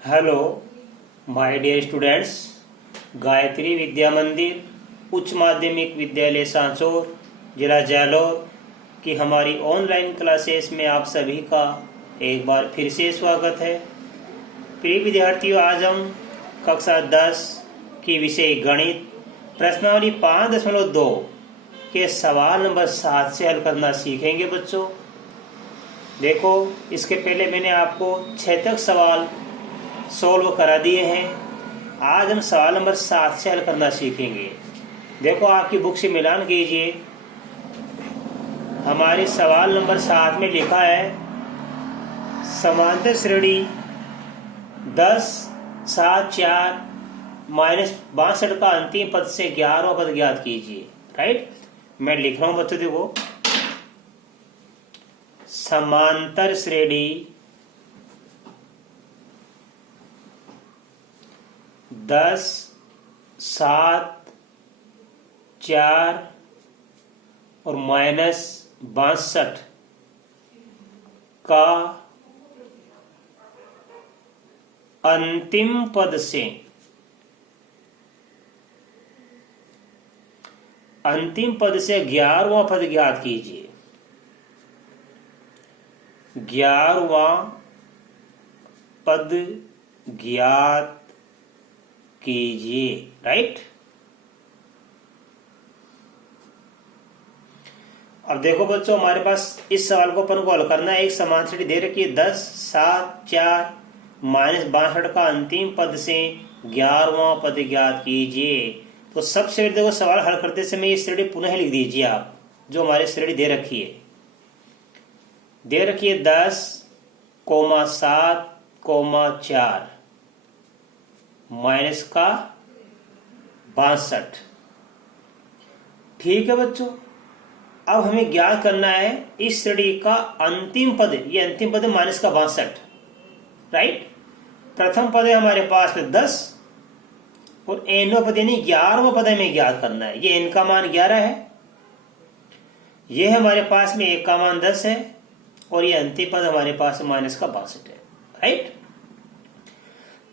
Hello my dear students. Gayatri Vidya Mandir उच्च माध्यमिक विद्यालय सांचौर जिला जालौर की हमारी ऑनलाइन क्लासेस में आप सभी का एक बार फिर से स्वागत है। प्रिय विद्यार्थियों, आज हम कक्षा 10 की विषय गणित प्रश्नावली 5.2 के सवाल नंबर 7 से हल करना सीखेंगे। बच्चों देखो, इसके पहले मैंने आपको 6 तक सवाल सोल्व करा दिए हैं। आज हम सवाल नंबर 7 से हल करना सीखेंगे। देखो, आपकी बुक से मिलान कीजिए। हमारे सवाल नंबर 7 में लिखा है समांतर श्रेणी 10, 7, 4 -62 का अंतिम पद से 11वां पद ज्ञात कीजिए। राइट, मैं लिख रहा हूं बच्चों। देखो, समांतर श्रेणी 10, 7, 4 और -62 का अंतिम पद से 11वां पद ज्ञात कीजिए। 11वां पद ज्ञात कीजिए। राइट, अब देखो बच्चों, हमारे पास इस सवाल को अपन को हल करना है। एक समांतर श्रेणी दे रखी है 10, 7, 4 -62 का अंतिम पद से 11वां पद ज्ञात कीजिए। तो सबसे पहले देखो, सवाल हल करते समय ये श्रेणी पुनः लिख दीजिए आप, जो हमारी श्रेणी दे रखी है। 10, 7, 4 माइनस का 62। ठीक है बच्चों, अब हमें ज्ञात करना है इस श्रेणी का अंतिम पद। ये अंतिम पद है माइनस का 62। राइट, प्रथम पद है हमारे पास में 10 और एनवा पद यानी 11वां पद हमें ज्ञात करना है। ये एन का मान 11 है, ये हमारे पास में एक का मान 10 है और ये अंतिम पद हमारे पास माइनस का 62 है। राइट,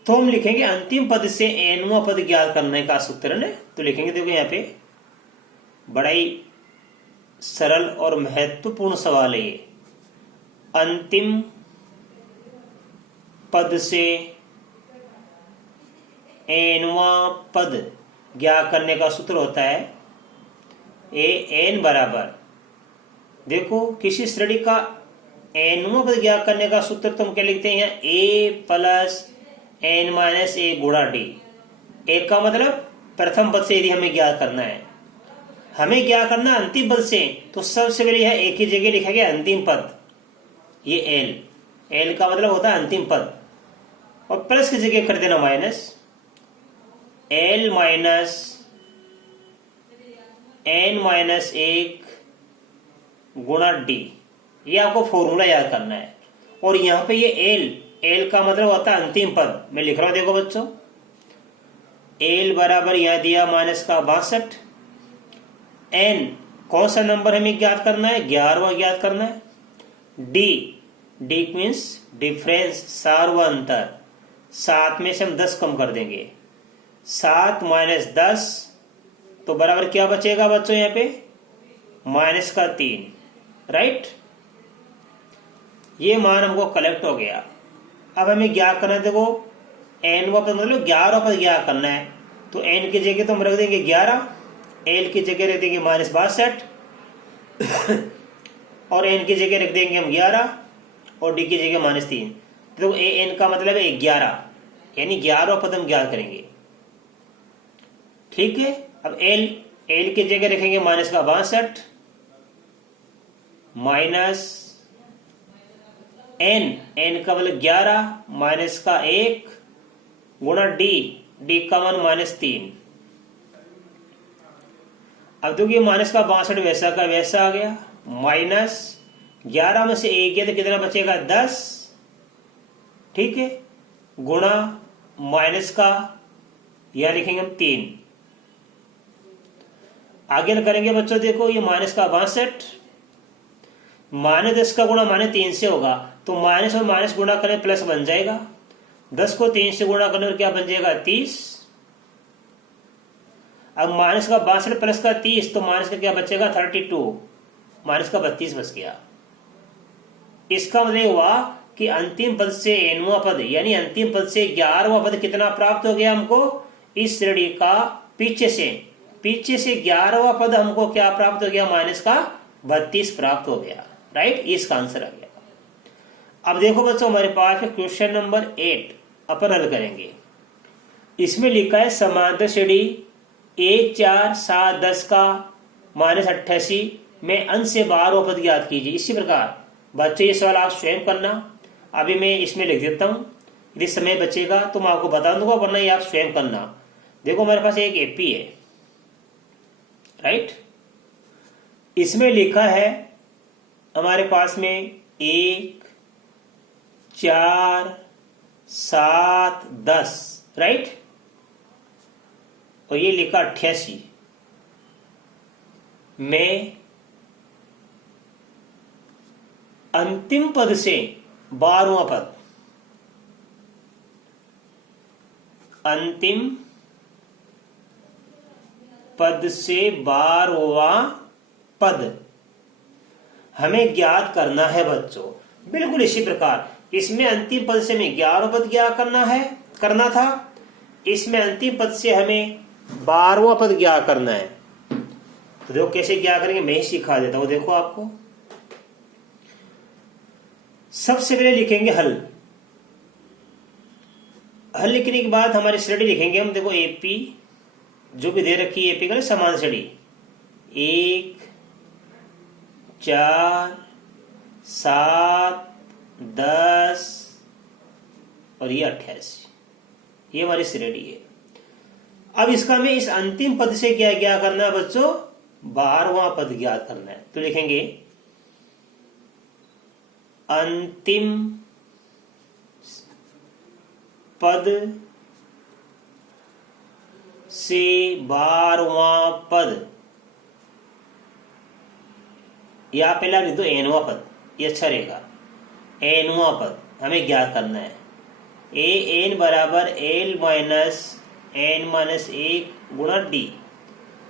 तो हम लिखेंगे अंतिम पद से एनवां पद ज्ञात करने का सूत्र है। तो लिखेंगे, देखो यहाँ पे बड़ा ही सरल और महत्वपूर्ण सवाल है ये। अंतिम पद से एनवां पद ज्ञात करने का सूत्र होता है ए एन बराबर, देखो किसी श्रेणी का एनवां पद ज्ञात करने का सूत्र तो हम क्या लिखते हैं, ए प्लस n माइनस ए गुणा डी। एक का मतलब प्रथम पद से यदि हमें ज्ञात करना है, हमें ज्ञात करना अंतिम पद से, तो सबसे पहले यह एक ही जगह लिखा गया अंतिम पद, ये एल का मतलब होता है अंतिम पद, और प्लस की जगह कर देना minus L minus n minus 1 गुणा डी। ये आपको फॉर्मूला याद करना है। और यहां पे ये एल का मतलब होता है अंतिम पद। मैं लिख रहा हूं, देखो बच्चों, एल बराबर यहां दिया माइनस का 62। एन कौन सा नंबर हमें ज्ञात करना है, 11वां ज्ञात करना है। डी मीन्स डिफरेंस, सारवा अंतर। 7 में से हम 10 कम कर देंगे, 7 माइनस 10 तो बराबर क्या बचेगा बच्चों, यहाँ पे माइनस का 3। राइट, ये मान हमको कलेक्ट हो गया। अब हमें ज्ञात करना है, देखो एनवां पद मतलब 11वां पद ज्ञात करना है। तो एन की जगह तो हम रख देंगे 11, एल की जगह रख देंगे माइनस 62 और एन की जगह रख देंगे हम 11 और डी की जगह -3। तो ए एन का मतलब है 11, यानी 11वां पद हम ज्ञात करेंगे। ठीक है, अब एल की जगह रखेंगे माइनस का 62 माइनस एन का मतलब 11 माइनस का 1 गुणा डी का मान -3। अब देखिए, माइनस का 62 वैसा का वैसा आ गया, माइनस 11 में से 1 गया तो कितना बचेगा, 10। ठीक है, गुणा माइनस का यहां लिखेंगे हम 3। आगे करेंगे बच्चों, देखो ये माइनस का 62 -10 का गुणा -3 से होगा, तो माइनस और माइनस गुणा करें प्लस बन जाएगा। 10 को 3 से गुणा करने पर क्या बन जाएगा 30। अब माइनस का 62 प्लस का 30, तो माइनस का क्या बचेगा 32, माइनस का 32 बच गया। इसका मतलब हुआ कि अंतिम पद से nवां पद यानी अंतिम पद से 11वां पद कितना प्राप्त हो गया हमको, इस श्रेणी का पीछे से 11वां पद हमको क्या प्राप्त हो गया, माइनस का 32 प्राप्त हो गया। राइट, इसका आंसर आ गया। अब देखो बच्चों हमारे पास है क्वेश्चन नंबर 8, अपन हल करेंगे। इसमें लिखा है समांतर श्रेणी 1 4 7 10 का -88 में अंश से 12वां पद ज्ञात कीजिए। इसी प्रकार बच्चे ये सवाल आप स्वयं करना। अभी मैं इसमें लिख देता हूं, यदि समय बचेगा तो मैं आपको बता दूंगा, वरना ये आप स्वयं करना। देखो हमारे पास एक एपी है, राइट। इसमें लिखा है हमारे पास में 1 4 7 10, राइट, और ये लिखा 88 में अंतिम पद से 12वां पद, अंतिम पद से 12वां पद हमें ज्ञात करना है बच्चों। बिल्कुल इसी प्रकार इसमें अंतिम पद से हमें 11वां पद ज्ञात करना था। इसमें अंतिम पद से हमें 12वां पद ज्ञात करना है। तो देखो कैसे ज्ञात करेंगे, मैं ही सिखा देता हूं। देखो आपको सबसे पहले लिखेंगे हल लिखने के बाद हमारी श्रेणी लिखेंगे हम। देखो एपी जो भी दे रखी है, एपी का समान श्रेणी 1 4 7 10 और ये 88, ये हमारी श्रेणी है। अब इसका हमें इस अंतिम पद से क्या करना है बच्चों, 12वां पद ज्ञात करना है। तो लिखेंगे अंतिम पद से 12वां पद, या पहला लिख दो nवां पद, ये अच्छा रहेगा। nवां पद हमें ज्ञात करना है। an बराबर l माइनस n माइनस 1 गुणा d,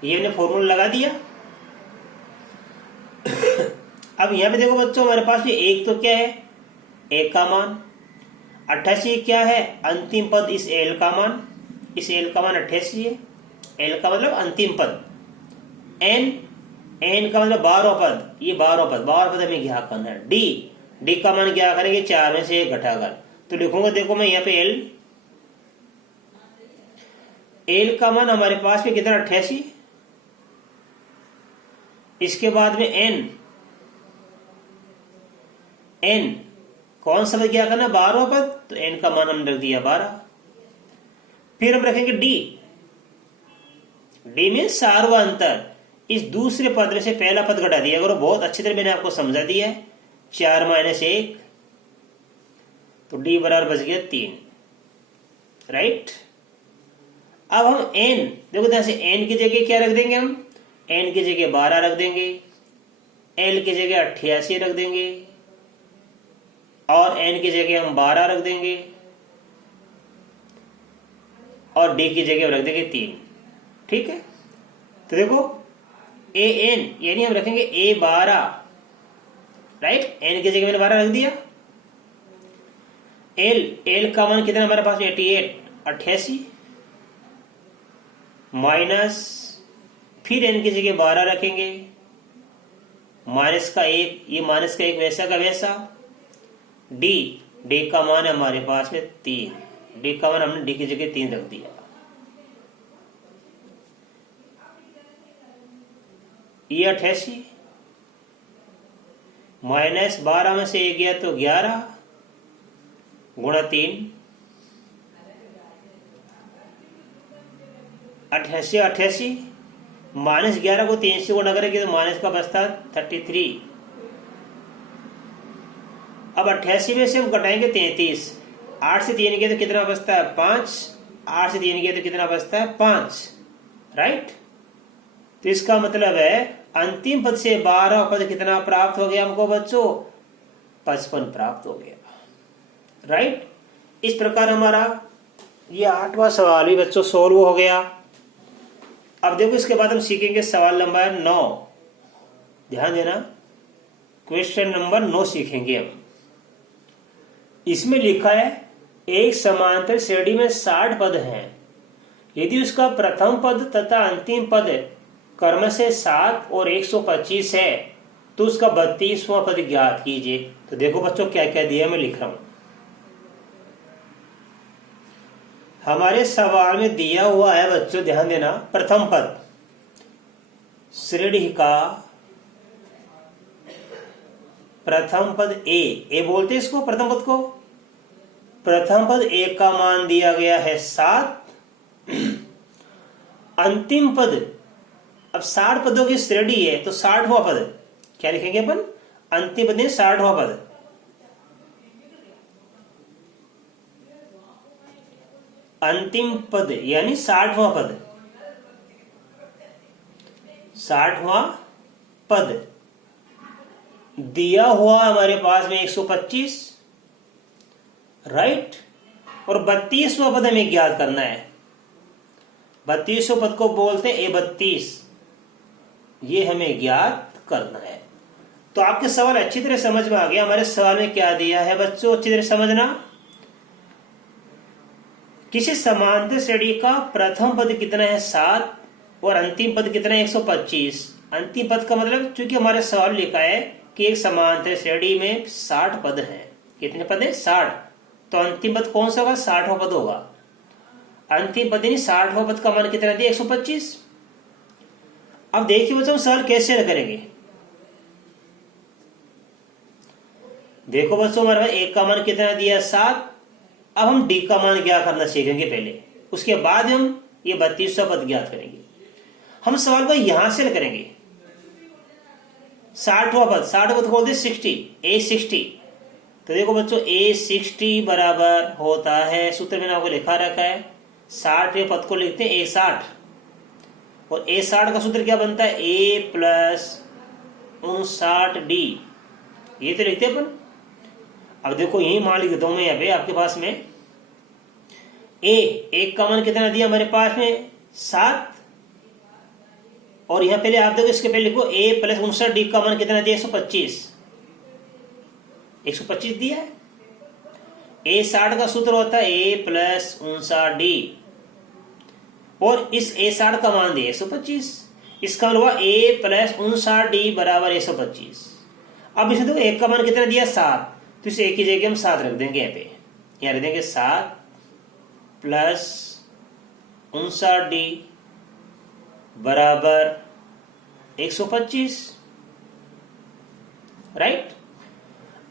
ये हमने फॉर्मूला लगा दिया। अब यहां पे देखो बच्चों हमारे पास ये एक तो क्या है, एक का मान, 88 क्या है अंतिम पद, इस एल का मान, इस एल का मान 88 है। एल का मतलब अंतिम पद, एन का मतलब 12वां पद, ये 12वां पद हमें ज्ञात करना है। डी का मान क्या करेंगे, 4 में से 1 घटाकर। तो लिखूंगा, देखो मैं यहाँ पे एल का मान हमारे पास में कितना 88। इसके बाद में एन कौन सा पद क्या करना, 12वां पद, तो एन का मान हमने रख दिया 12। फिर हम रखेंगे डी मीन सारवा अंतर, इस दूसरे पद में से पहला पद घटा दिया करो। बहुत अच्छी तरह मैंने आपको समझा दिया है। 4 माइनस 1, तो डी बराबर बच गया 3, राइट। अब हम एन देखो, ध्यान से एन की जगह क्या रख देंगे हम, एन की जगह 12 रख देंगे, एल की जगह 88 रख देंगे, और एन की जगह हम 12 रख देंगे, और डी की जगह रख देंगे 3, ठीक है। तो देखो ए एन यानी हम रखेंगे A12, राइट, एन की जगह मैंने 12 रख दिया। एल का मान कितना हमारे पास 88 माइनस, फिर एन की जगह 12 रखेंगे, माइनस का 1, ये माइनस का 1 वैसा का वैसा। डी का मान है हमारे पास में 3, डी का मान हमने डी की जगह 3 रख दिया। ये 88 माइनस 12 में से 1 गया तो 11 गुणा 3, 88 माइनस 11 को 3 से गुणा करेंगे तो माइनस का बचता 33। अब 88 में से हम घटाएंगे 33, 8 से 3 गया तो कितना बचता है 5, 8 से 3 गया तो कितना बचता है 5, राइट। तो इसका मतलब है अंतिम पद से 12वां पद कितना प्राप्त हो गया हमको बच्चों, 55 प्राप्त हो गया, राइट। इस प्रकार हमारा ये 8वां सवाल भी बच्चों सोल्व हो गया। अब देखो इसके बाद हम सीखेंगे सवाल नंबर 9। ध्यान देना, क्वेश्चन नंबर 9 सीखेंगे हम। इसमें लिखा है एक समांतर श्रेणी में 60 पद हैं। यदि उसका प्रथम पद तथा अंतिम पद क्रमशः 7 और 125 है तो उसका 32वां पद ज्ञात कीजिए। तो देखो बच्चों क्या क्या दिया, मैं लिख रहा हूं। हमारे सवाल में दिया हुआ है बच्चों, ध्यान देना, प्रथम पद श्रेणी का प्रथम पद ए बोलते हैं इसको, प्रथम पद को। प्रथम पद ए का मान दिया गया है 7। अंतिम पद, अब 60 पदों की श्रेणी है तो 60वां पद क्या लिखेंगे अपन? अंतिम पद 60वां पद। अंतिम पद यानी 60वां पद, 60वां पद दिया हुआ हमारे पास में 125, राइट। और 32वां पद हमें ज्ञात करना है। 32वें पद को बोलते हैं A32, ये हमें ज्ञात करना है। तो आपके सवाल अच्छी तरह समझ में आ गया। हमारे सवाल में क्या दिया है बच्चों, अच्छी तरह समझना। किसी समांतर श्रेणी का प्रथम पद कितना है 7 और अंतिम पद कितना है 125। अंतिम पद का मतलब, चूंकि हमारे सवाल लिखा है कि एक समांतर श्रेणी में 60 पद हैं। कितने पद है? 60। तो अंतिम पद कौन सा होगा? 60वां पद होगा। अंतिम पद यानी 60वां पद का मान कितना दिया? 125। अब देखिए बच्चों सवाल कैसे करेंगे। देखो बच्चों हमारे पास एक का मान कितना दिया? 7। अब हम डी का मान क्या करना सीखेंगे पहले, उसके बाद हम ये 32वां पद ज्ञात करेंगे। हम सवाल को यहां से करेंगे। 60वां पद, 60 पद बोलते 60, A60। तो देखो बच्चों A60 बराबर होता है, सूत्र मैंने आपको लिखा रखा है, 60वें पद को लिखते हैं A60। और A60 का सूत्र क्या बनता है? A प्लस 59D, ये तो लिखते हैं अपन। अब देखो यही मान लिख देता हूं मैं यहाँ पे आपके पास में। एक का मान कितना दिया हमारे पास में? 7। और यहां पहले आप देखो, इसके पहले लिखो A प्लस 59D का मान कितना दिया? 125। 125 दिया है। A60 का सूत्र होता है A प्लस 59D, और इस A60 का मान दिया 125। इसका मतलब हुआ A प्लस 59D बराबर 125। अब इसे देखो एक का मान कितना दिया? 7। तो इसे एक की जगह हम 7 रख देंगे यहाँ पे। यहाँ रख देंगे 7 प्लस 59D बराबर 125, राइट।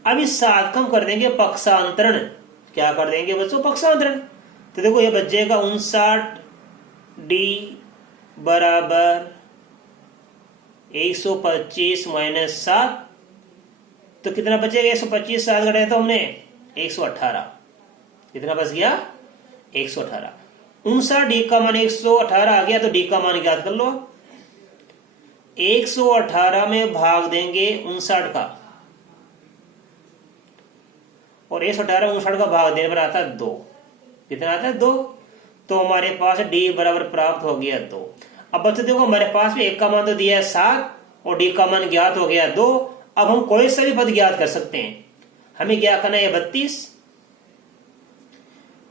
अब इस 7 का हम कर देंगे पक्षांतरण। क्या कर देंगे बच्चों? पक्षांतरण। तो देखो ये बच जाएगा 59D बराबर 125 माइनस 7। तो कितना बचेगा? 125 7 घटाया तो हमने 118। कितना बच गया? 118। 59D का मान 118 आ गया, तो D का मान ज्ञात कर लो। 118 में भाग देंगे 59 का, और 118 59 का भाग देने पर आता है 2। कितना आता है? 2। तो हमारे पास D बराबर प्राप्त हो गया 2। अब बच्चों देखो हमारे पास में एक का मान तो दिया है 7 और D का मान ज्ञात हो गया 2। अब हम कोई सा भी पद ज्ञात कर सकते हैं। हमें क्या करना है? 32।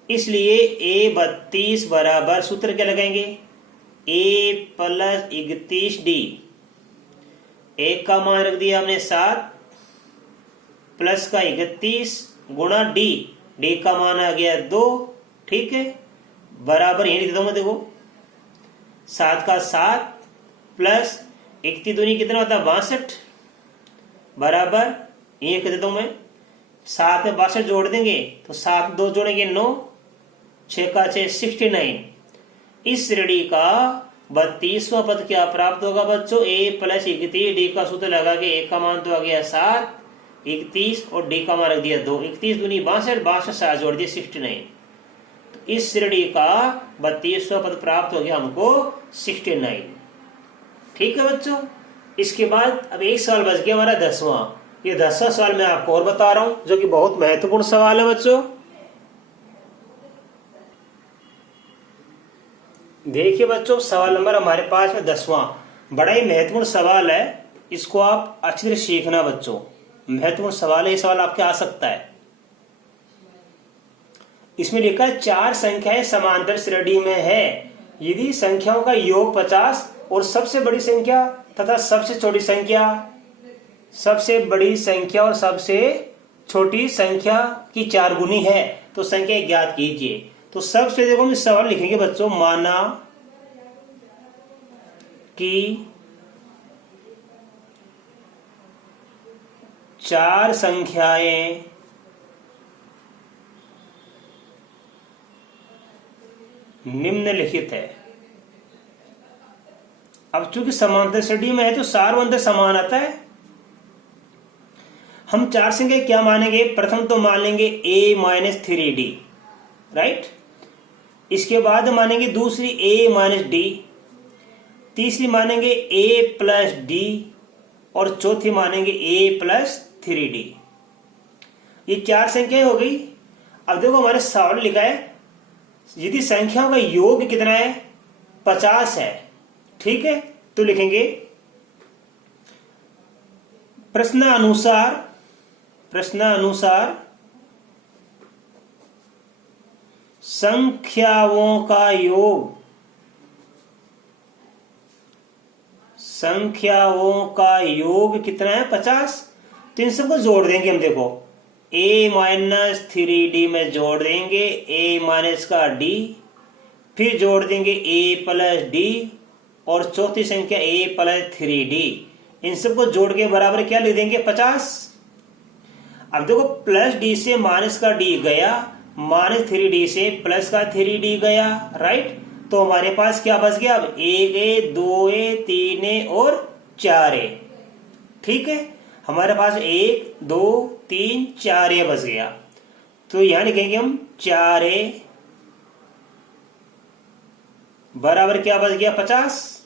इसलिए A32 बराबर, सूत्र क्या लगाएंगे? A plus 31D। एक का मान रख दिया हमने 7 प्लस का 31 गुणा D। D का मान आ गया 2, ठीक है, बराबर यही लिख दूंगा। देखो 7 का 7 प्लस 31 दूनी कितना होता है? 62 बराबर ये कह देता हूं मैं। 7 में 62 जोड़ देंगे तो 7 2 जोड़ेंगे 9, 6 का 6 69। इस श्रेणी का 32वां पद क्या प्राप्त होगा बच्चों? A plus 31। D का सूत्र लगा के A का मान तो आ गया 7, 31 और D का मान रख दिया 2। 31 दूनी 62, 62 7 जोड़ दिए 69। तो इस श्रेणी का 32वां पद प्राप्त हो गया हमको 69। ठीक है बच्चों। इसके बाद अब एक सवाल बच गया हमारा 10वां। ये 10वां सवाल मैं आपको और बता रहा हूं, जो कि बहुत महत्वपूर्ण सवाल है बच्चों। देखिए बच्चों, सवाल नंबर हमारे पास में 10वां, बड़ा ही महत्वपूर्ण सवाल है। इसको आप अच्छी तरह सीखना बच्चों, महत्वपूर्ण सवाल है, ये सवाल आपके आ सकता है। इसमें लिखा है 4 संख्याएं समांतर श्रेणी में है यदि संख्याओं का योग 50 और सबसे बड़ी संख्या तथा सबसे छोटी संख्या, सबसे बड़ी संख्या और सबसे छोटी संख्या की 4 गुनी है तो संख्या ज्ञात कीजिए। तो सबसे देखो हम सवाल लिखेंगे बच्चों, माना कि 4 संख्याएं निम्नलिखित है। अब चूंकि समांतर श्रेणी में है तो सार अंतर समान आता है। हम 4 संख्या क्या मानेंगे, प्रथम तो मान लेंगे a माइनस 3d, राइट। इसके बाद मानेंगे दूसरी a माइनस d, तीसरी मानेंगे a प्लस d और चौथी मानेंगे a प्लस 3d। ये 4 संख्याएं हो गई। अब देखो हमारे सवाल लिखा है यदि संख्याओं का योग कितना है, 50 है, ठीक है। तो लिखेंगे प्रश्नानुसार संख्याओं का योग कितना है, 50। तो इन सबको जोड़ देंगे हम। देखो a माइनस 3d में जोड़ देंगे a माइनस का d, फिर जोड़ देंगे a प्लस d और चौथी संख्या a प्लस 3d। इन सबको जोड़ के बराबर क्या लिख देंगे, 50। अब देखो प्लस d से माइनस का d गया, माइनस 3d से प्लस का 3d गया, राइट। तो हमारे पास क्या बच गया, अब 1a 2a 3a और 4a, ठीक है। हमारे पास 1 2 3 4a बच गया। तो यहां लिखेंगे हम 4a बराबर क्या बच गया, 50।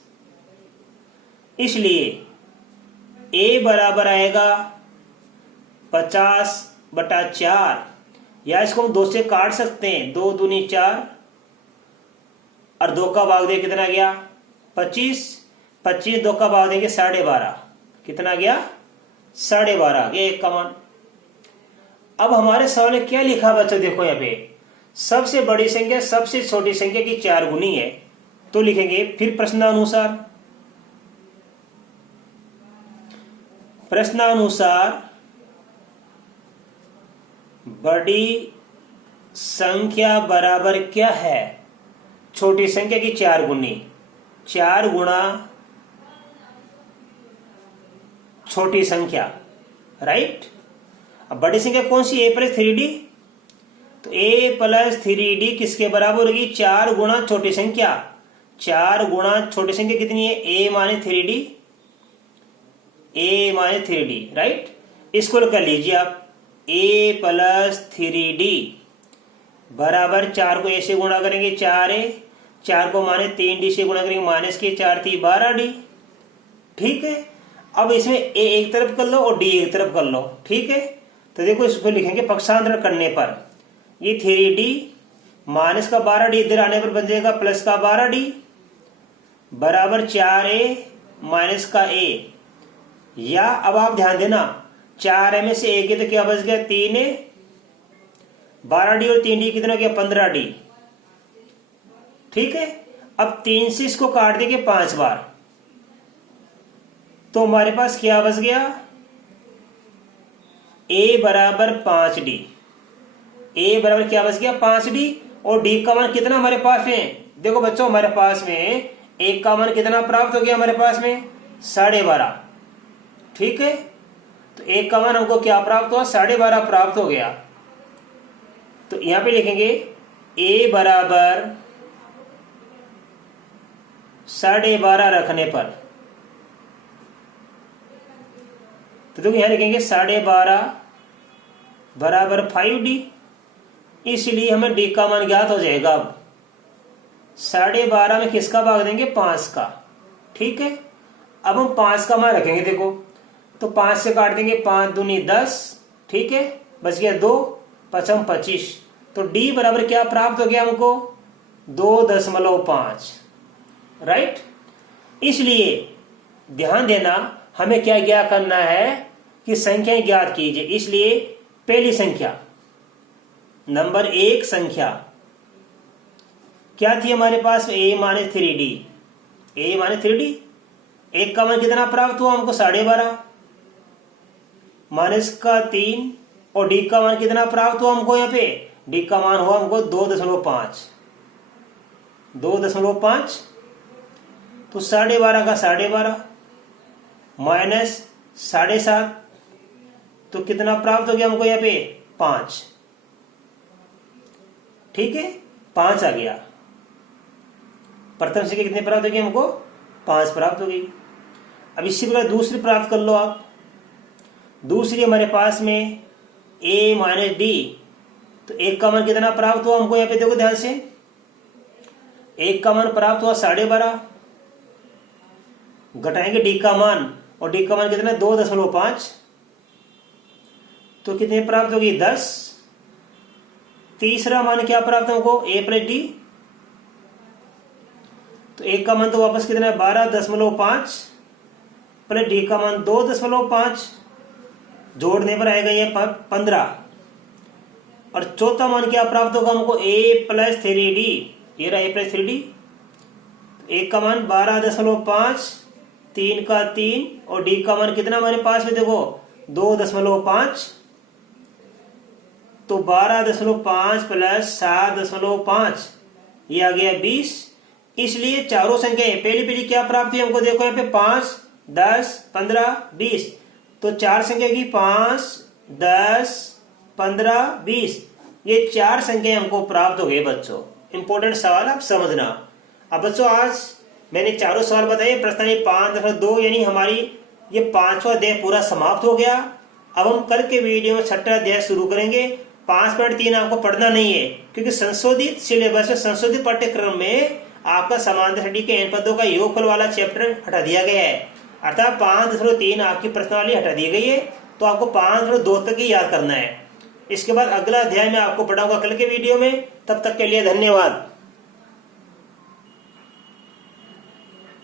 इसलिए a बराबर आएगा 50/4, या इसको हम 2 से काट सकते हैं, 2 दूनी 4 और 2 का भाग दे कितना गया, 25। 25 2 का भाग देंगे 12.5, कितना गया, 12.5, ये 1 का मान। अब हमारे सवाल में क्या लिखा बच्चों, देखो यहाँ पे सबसे बड़ी संख्या सबसे छोटी संख्या की 4 गुनी है। तो लिखेंगे फिर प्रश्नानुसार बड़ी संख्या बराबर क्या है, छोटी संख्या की 4 गुनी, 4 गुणा छोटी संख्या, राइट। अब बड़ी संख्या कौन सी, a प्लस 3d। तो a प्लस 3d किसके बराबर होगी, 4 गुणा छोटी संख्या। 4 गुणा छोटी संख्या कितनी है, a माइनस 3d, राइट। इसको कर लीजिए आप, a प्लस 3d बराबर 4 को a से गुणा करेंगे 4a, 4 को माने 3d से गुणा करेंगे माइनस के 4 3 12d, ठीक है। अब इसमें a एक तरफ कर लो और d एक तरफ कर लो, ठीक है। तो देखो इसको लिखेंगे पक्षांतरण करने पर ये 3d माइनस का 12d इधर आने पर बन जाएगा प्लस का 12d बराबर 4a माइनस का a। या अब आप ध्यान देना 4a में से 1 तो क्या बच गया, 3a, 12d और 3d कितना गया, 15d, ठीक है। अब 3 से इसको काट देंगे 5 बार, तो हमारे पास क्या बच गया, a बराबर 5d, a बराबर क्या बच गया, 5d। और d का मान कितना हमारे पास में, देखो बच्चों हमारे पास में एक का मान कितना प्राप्त हो गया, हमारे पास में 12.5, ठीक है। तो एक का मान हमको क्या प्राप्त हुआ, 12.5 प्राप्त हो गया। तो यहां पे लिखेंगे a बराबर 12.5 रखने पर, तो देखो यहां लिखेंगे 12.5 बराबर 5d, इसलिए हमें d का मान ज्ञात हो जाएगा। अब 12.5 में किसका भाग देंगे, 5 का, ठीक है। अब हम 5 का मान रखेंगे, देखो तो 5 से काट देंगे 5 दूनी 10, ठीक है, बच गया 2, 5 25। तो d बराबर क्या प्राप्त हो गया हमको, 2.5, राइट। इसलिए ध्यान देना, हमें क्या ज्ञात करना है कि संख्याएं ज्ञात कीजिए। इसलिए पहली संख्या, नंबर 1 संख्या क्या थी हमारे पास? a-3d। a-3d, एक का मान कितना प्राप्त हुआ हमको? 12.5 माइनस का 3, और डी का मान कितना प्राप्त हुआ हमको? यहाँ पे डी का मान हुआ हमको 2.5। 2.5 तो 12.5 का 12.5 माइनस 7.5 तो कितना प्राप्त हो गया हमको यहाँ पे? 5। ठीक है, 5 आ गया। प्रथम संख्या कितने प्राप्त हो गई हमको? 5 प्राप्त हो गई। अब इसी प्रकार दूसरी प्राप्त कर लो आप। दूसरी हमारे पास में a-d, तो एक का मान कितना प्राप्त हुआ हमको? यहाँ पे देखो ध्यान से, एक का मान प्राप्त हुआ 12.5, घटाएंगे डी का मान, और डी का मान कितना? 2.5, तो कितने प्राप्त होगी? 10। तीसरा मान क्या प्राप्त हमको? a+d, तो एक का मान तो वापस कितना है? 12.5 प्लस डी का मान 2.5, जोड़ने पर आएगा ये 15। और चौथा मान क्या प्राप्त होगा हमको? a+3d, ये रहा a+3d। एक का मान 12.5, 3 का 3, और डी का मान कितना हमारे पास में? देखो 2.5, तो 12.5 प्लस 7.5, ये आ गया 20। इसलिए चारों संख्याएं पहली क्या प्राप्त हुई हमको? देखो यहाँ पे 5, 10, 15, 20, तो 4 संख्या की 5, 10, 15, 20, ये 4 संख्याएं हमको प्राप्त हो गए बच्चों। इंपॉर्टेंट सवाल आप समझना। अब बच्चों आज मैंने चारों सवाल बताए, प्रश्न 5.2, यानी हमारी ये 5वां अध्याय पूरा समाप्त हो गया। अब हम कल के वीडियो में 6वां अध्याय शुरू करेंगे। 5.3 आपको पढ़ना नहीं है, क्योंकि संशोधित सिलेबस में, संशोधित पाठ्यक्रम में आपका समांतर षट्टी के n पदों का योगफल वाला चैप्टर हटा दिया गया है। अर्थात 5.3 आपकी प्रश्नावली हटा दी गई है, तो आपको 5.2 तक ही याद करना है। इसके बाद अगला अध्याय में आपको पढ़ाऊंगा कल के वीडियो में। तब तक के लिए धन्यवाद।